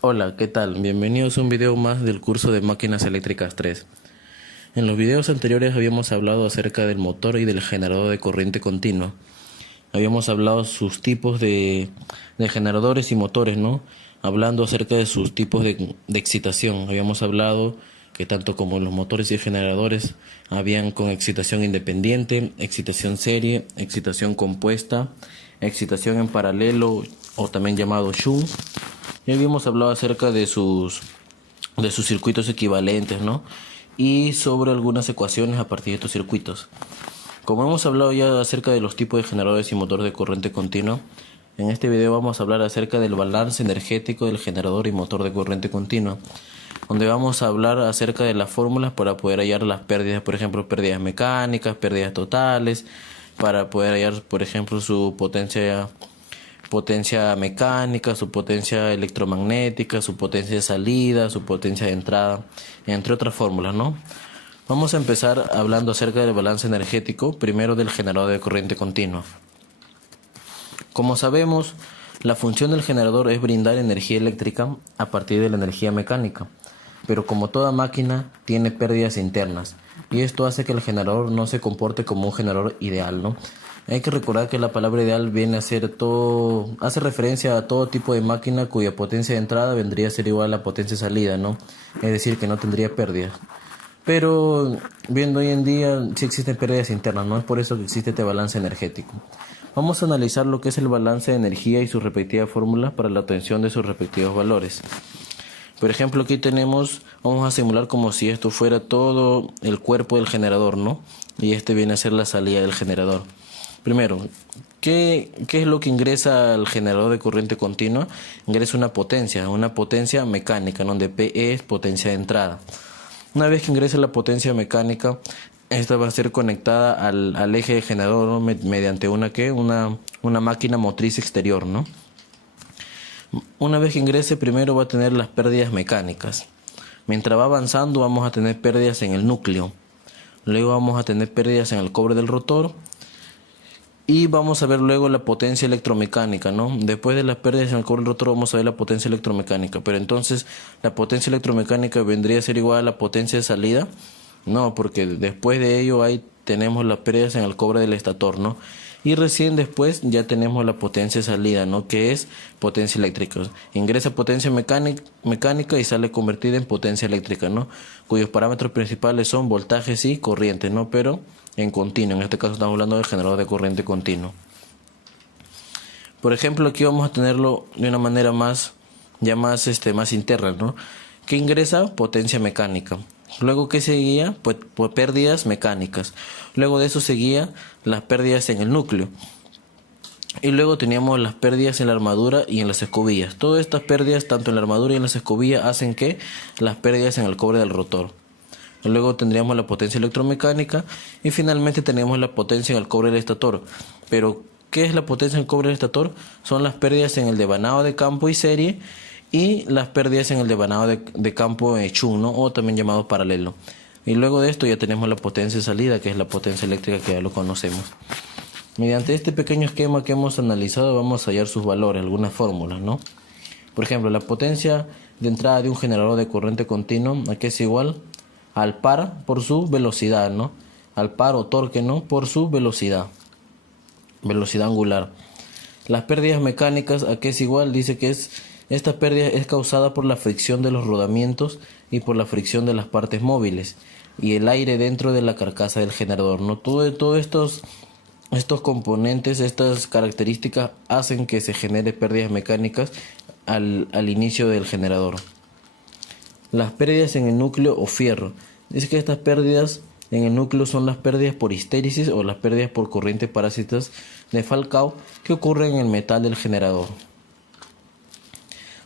Hola, ¿qué tal? Bienvenidos a un video más del curso de Máquinas Eléctricas 3. En los videos anteriores habíamos hablado acerca del motor y del generador de corriente continua. Habíamos hablado sus tipos de generadores y motores, ¿no? Hablando acerca de sus tipos de excitación. Habíamos hablado que tanto como los motores y generadores habían con excitación independiente, excitación serie, excitación compuesta, excitación en paralelo o también llamado shunt. Ya habíamos hablado acerca de sus circuitos equivalentes, ¿no? Y sobre algunas ecuaciones a partir de estos circuitos. Como hemos hablado ya acerca de los tipos de generadores y motor de corriente continua, en este video vamos a hablar acerca del balance energético del generador y motor de corriente continua, donde vamos a hablar acerca de las fórmulas para poder hallar las pérdidas, por ejemplo, pérdidas mecánicas, pérdidas totales, para poder hallar, por ejemplo, su potencia mecánica, su potencia electromagnética, su potencia de salida, su potencia de entrada, entre otras fórmulas, ¿no? Vamos a empezar hablando acerca del balance energético, primero del generador de corriente continua. Como sabemos, la función del generador es brindar energía eléctrica a partir de la energía mecánica, pero como toda máquina tiene pérdidas internas, y esto hace que el generador no se comporte como un generador ideal, ¿no? Hay que recordar que la palabra ideal viene a ser hace referencia a todo tipo de máquina cuya potencia de entrada vendría a ser igual a la potencia de salida, ¿no? Es decir, que no tendría pérdidas. Pero viendo hoy en día sí existen pérdidas internas, ¿no? Es por eso que existe este balance energético. Vamos a analizar lo que es el balance de energía y sus respectivas fórmulas para la obtención de sus respectivos valores. Por ejemplo, aquí vamos a simular como si esto fuera todo el cuerpo del generador, ¿no? Y este viene a ser la salida del generador. Primero, ¿qué es lo que ingresa al generador de corriente continua? Ingresa una potencia mecánica, donde P es potencia de entrada. Una vez que ingrese la potencia mecánica, esta va a ser conectada al eje de generador, ¿no? Mediante una máquina motriz exterior, ¿no? Una vez que ingrese, primero va a tener las pérdidas mecánicas. Mientras va avanzando, vamos a tener pérdidas en el núcleo. Luego vamos a tener pérdidas en el cobre del rotor. Y vamos a ver luego la potencia electromecánica, ¿no? Después de las pérdidas en el cobre del rotor vamos a ver la potencia electromecánica. Pero entonces, ¿la potencia electromecánica vendría a ser igual a la potencia de salida? No, porque después de ello tenemos las pérdidas en el cobre del estator, ¿no? Y recién después ya tenemos la potencia de salida, ¿no? Que es potencia eléctrica. Ingresa potencia mecánica y sale convertida en potencia eléctrica, ¿no? Cuyos parámetros principales son voltajes y corriente, ¿no? Pero en continuo, en este caso estamos hablando del generador de corriente continuo. Por ejemplo, aquí vamos a tenerlo de una manera más interna, ¿no? Que ingresa potencia mecánica. Luego, ¿qué seguía? Pues pérdidas mecánicas. Luego de eso seguía las pérdidas en el núcleo. Y luego teníamos las pérdidas en la armadura y en las escobillas. Todas estas pérdidas, tanto en la armadura y en las escobillas, hacen que las pérdidas en el cobre del rotor. Luego tendríamos la potencia electromecánica y finalmente tenemos la potencia en el cobre del estator. Pero, ¿qué es la potencia en el cobre del estator? Son las pérdidas en el devanado de campo y serie y las pérdidas en el devanado de campo shunt, ¿no? O también llamado paralelo. Y luego de esto ya tenemos la potencia de salida, que es la potencia eléctrica, que ya lo conocemos. Mediante este pequeño esquema que hemos analizado vamos a hallar sus valores, algunas fórmulas, ¿no? Por ejemplo, la potencia de entrada de un generador de corriente continua, aquí es igual al par por su velocidad, ¿no? Al par o torque, ¿no? Por su velocidad angular. Las pérdidas mecánicas, aquí es igual, dice que esta pérdida es causada por la fricción de los rodamientos y por la fricción de las partes móviles y el aire dentro de la carcasa del generador, ¿no? Todos estos componentes, estas características hacen que se genere pérdidas mecánicas al inicio del generador. Las pérdidas en el núcleo o fierro. Dice que estas pérdidas en el núcleo son las pérdidas por histéresis o las pérdidas por corriente parásitas de Falcao que ocurren en el metal del generador.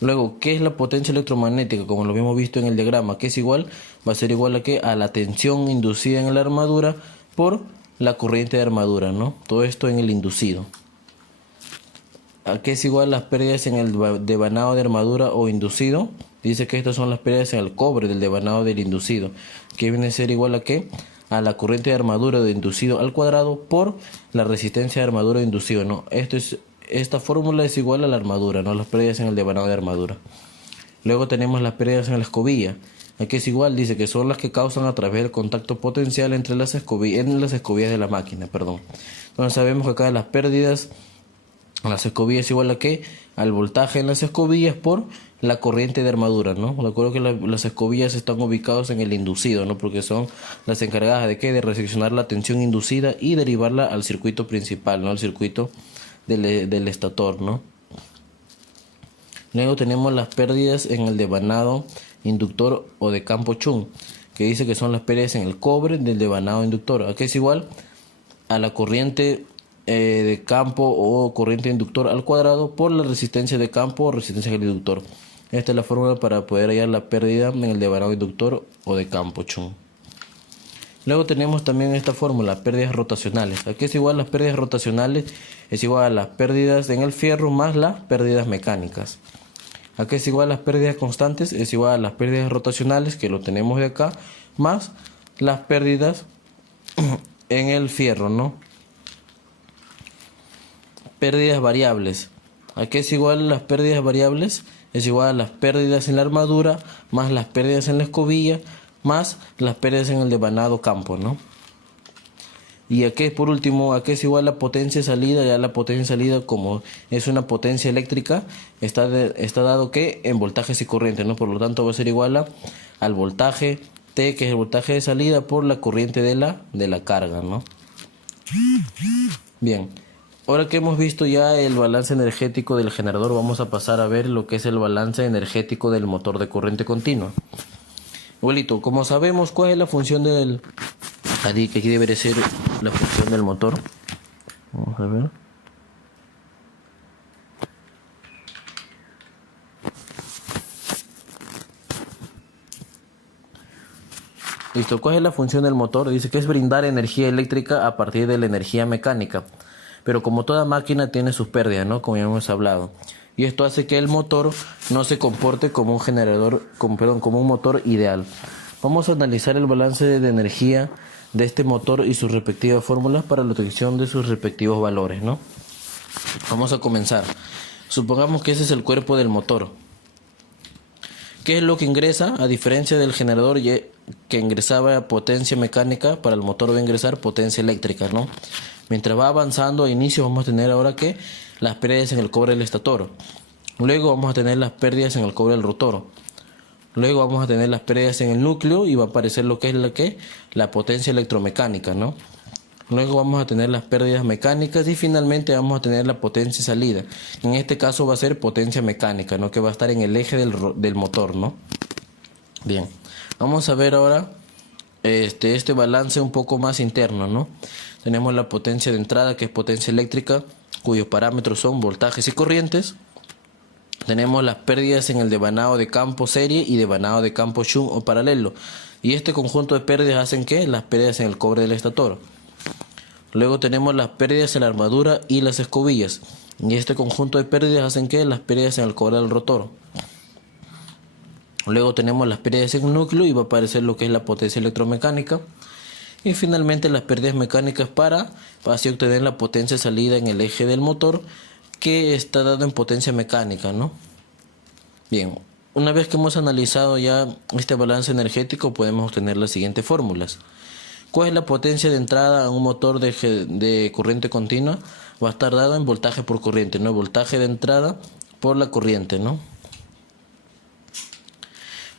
Luego, ¿qué es la potencia electromagnética? Como lo hemos visto en el diagrama, que es igual, va a ser igual a la tensión inducida en la armadura por la corriente de armadura, ¿no? Todo esto en el inducido. ¿A qué es igual las pérdidas en el devanado de armadura o inducido? Dice que estas son las pérdidas en el cobre del devanado del inducido, que viene a ser igual a ¿qué? A la corriente de armadura de inducido al cuadrado por la resistencia de armadura de inducido, ¿no? Esta fórmula es igual a la armadura, ¿no? Las pérdidas en el devanado de armadura. Luego tenemos las pérdidas en la escobilla. Aquí es igual, dice que son las que causan a través del contacto potencial entre las escobillas de la máquina, perdón. Entonces sabemos que acá las pérdidas en las escobillas es igual a qué, al voltaje en las escobillas por la corriente de armadura, ¿no? Recuerdo que las escobillas están ubicadas en el inducido, ¿no? Porque son las encargadas de qué, de reseccionar la tensión inducida y derivarla al circuito principal, ¿no? Al circuito del estator, ¿no? Luego tenemos las pérdidas en el devanado inductor o de campo Chung, que dice que son las pérdidas en el cobre del devanado inductor. Aquí es igual a la corriente de campo o corriente inductor al cuadrado por la resistencia de campo o resistencia del inductor. Esta es la fórmula para poder hallar la pérdida en el devanado inductor o de campo Chung. Luego tenemos también esta fórmula, pérdidas rotacionales. Aquí es igual a las pérdidas rotacionales, es igual a las pérdidas en el fierro más las pérdidas mecánicas. Aquí es igual a las pérdidas constantes, es igual a las pérdidas rotacionales, que lo tenemos de acá, más las pérdidas en el fierro, ¿no? Pérdidas variables. Aquí es igual a las pérdidas variables, es igual a las pérdidas en la armadura, más las pérdidas en la escobilla, más las pérdidas en el devanado campo, ¿no? Y aquí por último, aquí es igual a potencia salida. Ya la potencia salida, como es una potencia eléctrica, está dado que en voltajes y corrientes, ¿no? Por lo tanto va a ser igual al voltaje T, que es el voltaje de salida, por la corriente de la carga, ¿no? Bien, ahora que hemos visto ya el balance energético del generador, vamos a pasar a ver lo que es el balance energético del motor de corriente continua. Igualito, como sabemos, ¿cuál es la función del... que aquí debería ser la función del motor? Vamos a ver. Listo, ¿cuál es la función del motor? Dice que es brindar energía eléctrica a partir de la energía mecánica. Pero como toda máquina tiene sus pérdidas, ¿no? Como ya hemos hablado. Y esto hace que el motor no se comporte como un generador, como un motor ideal. Vamos a analizar el balance de energía de este motor y sus respectivas fórmulas para la obtención de sus respectivos valores, ¿no? Vamos a comenzar. Supongamos que ese es el cuerpo del motor. ¿Qué es lo que ingresa? A diferencia del generador que ingresaba potencia mecánica, para el motor va a ingresar potencia eléctrica, ¿no? Mientras va avanzando a inicio vamos a tener ahora que las pérdidas en el cobre del estator. Luego vamos a tener las pérdidas en el cobre del rotor. Luego vamos a tener las pérdidas en el núcleo y va a aparecer lo que es la potencia electromecánica, ¿no? Luego vamos a tener las pérdidas mecánicas y finalmente vamos a tener la potencia salida. En este caso va a ser potencia mecánica, ¿no? Que va a estar en el eje del motor, ¿no? Bien, vamos a ver ahora este balance un poco más interno, ¿no? Tenemos la potencia de entrada, que es potencia eléctrica, cuyos parámetros son voltajes y corrientes. Tenemos las pérdidas en el devanado de campo serie y devanado de campo shunt o paralelo. Y este conjunto de pérdidas hacen que las pérdidas en el cobre del estator. Luego tenemos las pérdidas en la armadura y las escobillas. Y este conjunto de pérdidas hacen que las pérdidas en el cobre del rotor. Luego tenemos las pérdidas en el núcleo y va a aparecer lo que es la potencia electromecánica. Y finalmente las pérdidas mecánicas para así obtener la potencia salida en el eje del motor, que está dado en potencia mecánica, ¿no? Bien, una vez que hemos analizado ya este balance energético, podemos obtener las siguientes fórmulas. ¿Cuál es la potencia de entrada a un motor de corriente continua? Va a estar dado en voltaje por corriente, ¿no? Voltaje de entrada por la corriente, ¿no?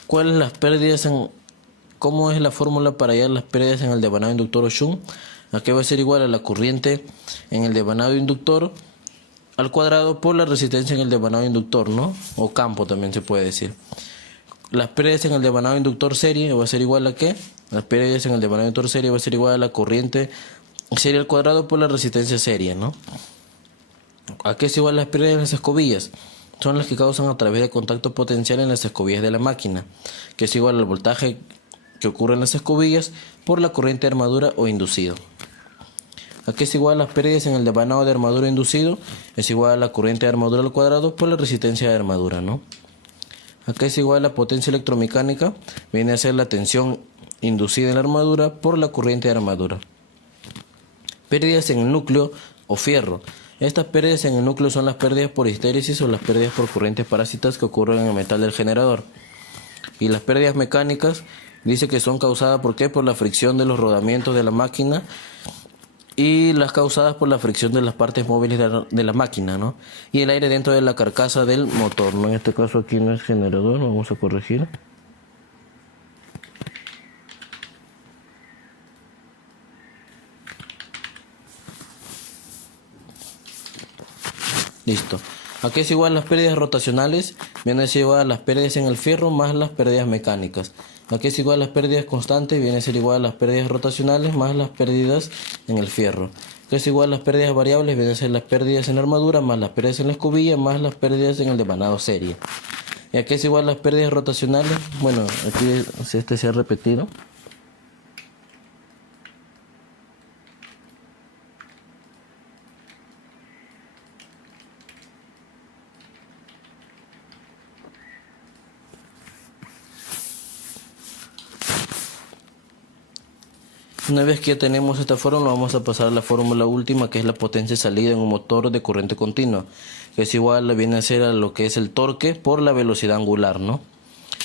¿Cuáles las pérdidas ¿Cómo es la fórmula para hallar las pérdidas en el devanado inductor o shunt? Aquí va a ser igual a la corriente en el devanado inductor al cuadrado por la resistencia en el devanado inductor, ¿no? O campo también se puede decir. Las pérdidas en el devanado inductor serie va a ser igual a ¿qué? Las pérdidas en el devanado inductor serie va a ser igual a la corriente serie al cuadrado por la resistencia serie, ¿no? Aquí es igual a las pérdidas en las escobillas. Son las que causan a través de contacto potencial en las escobillas de la máquina, que es igual al voltaje que ocurre en las escobillas por la corriente de armadura o inducido. Aquí es igual a las pérdidas en el devanado de armadura inducido, es igual a la corriente de armadura al cuadrado por la resistencia de armadura, ¿no? Aquí es igual a la potencia electromecánica, viene a ser la tensión inducida en la armadura por la corriente de armadura. Pérdidas en el núcleo o fierro. Estas pérdidas en el núcleo son las pérdidas por histéresis o las pérdidas por corrientes parásitas que ocurren en el metal del generador. Y las pérdidas mecánicas dice que son causadas ¿por qué? Por la fricción de los rodamientos de la máquina y las causadas por la fricción de las partes móviles de la máquina, ¿no? Y el aire dentro de la carcasa del motor, ¿no? En este caso aquí no es generador, vamos a corregir. Listo. Aquí es igual las pérdidas rotacionales, viene a ser igual a las pérdidas en el fierro más las pérdidas mecánicas. Aquí es igual a las pérdidas constantes, viene a ser igual a las pérdidas rotacionales más las pérdidas en el fierro. Aquí es igual a las pérdidas variables, viene a ser las pérdidas en la armadura más las pérdidas en la escobilla más las pérdidas en el devanado serie. Y aquí es igual a las pérdidas rotacionales, bueno, aquí este se ha repetido. Una vez que ya tenemos esta fórmula, vamos a pasar a la fórmula última, que es la potencia de salida en un motor de corriente continua, que es igual, viene a ser a lo que es el torque por la velocidad angular, ¿no?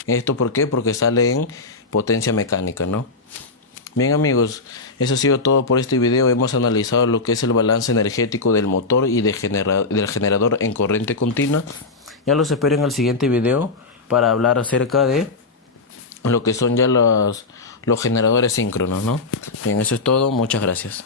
¿Esto por qué? Porque sale en potencia mecánica, ¿no? Bien amigos, eso ha sido todo por este video. Hemos analizado lo que es el balance energético del motor y del generador en corriente continua. Ya los espero en el siguiente video para hablar acerca de lo que son ya los generadores síncronos, ¿no? Bien, eso es todo. Muchas gracias.